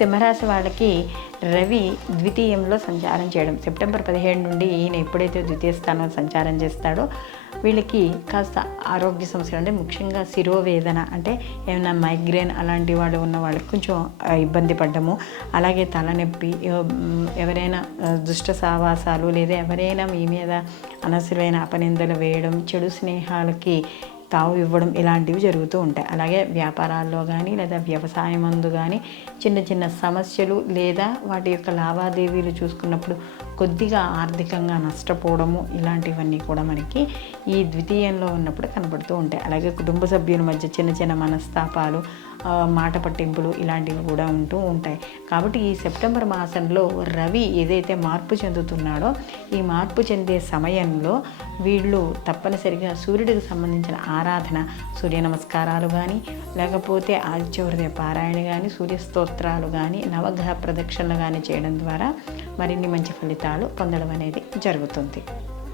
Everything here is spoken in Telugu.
సింహరాశి వాళ్ళకి రవి ద్వితీయంలో సంచారం చేయడం సెప్టెంబర్ 17 నుండి ఈయన ఎప్పుడైతే ద్వితీయ స్థానంలో సంచారం చేస్తాడో వీళ్ళకి కాస్త ఆరోగ్య సమస్యలు అంటే ముఖ్యంగా శిరోవేదన అంటే ఏమైనా మైగ్రేన్ అలాంటి వాళ్ళు ఉన్న వాళ్ళకి కొంచెం ఇబ్బంది పడ్డము, అలాగే తలనొప్పి, ఎవరైనా దుష్ట సావాసాలు లేదా ఎవరైనా మీ మీద అనవసరమైన అపనిందలు వేయడం, చెడు స్నేహాలకి తావు ఇవ్వడం ఇలాంటివి జరుగుతూ ఉంటాయి. అలాగే వ్యాపారాల్లో కానీ లేదా వ్యవసాయం అందు కానీ చిన్న చిన్న సమస్యలు లేదా వాటి యొక్క లావాదేవీలు చూసుకున్నప్పుడు కొద్దిగా ఆర్థికంగా నష్టపోవడము ఇలాంటివన్నీ కూడా మనకి ఈ ద్వితీయంలో ఉన్నప్పుడు కనబడుతూ ఉంటాయి. అలాగే కుటుంబ సభ్యుల మధ్య చిన్న చిన్న మనస్తాపాలు, మాట పట్టింపులు ఇలాంటివి కూడా ఉంటూ ఉంటాయి. కాబట్టి ఈ సెప్టెంబర్ మాసంలో రవి ఏదైతే మార్పు చెందుతున్నాడో ఈ మార్పు చెందే సమయంలో వీళ్ళు తప్పనిసరిగా సూర్యుడికి సంబంధించిన ఆరాధన, సూర్య నమస్కారాలు కానీ లేకపోతే ఆదిత్య పారాయణ కానీ, సూర్య స్తోత్రాలు కానీ, నవగ్రహ ప్రదక్షిణలు కానీ చేయడం ద్వారా మరిన్ని మంచి ఫలితాలు పొందడం అనేది జరుగుతుంది.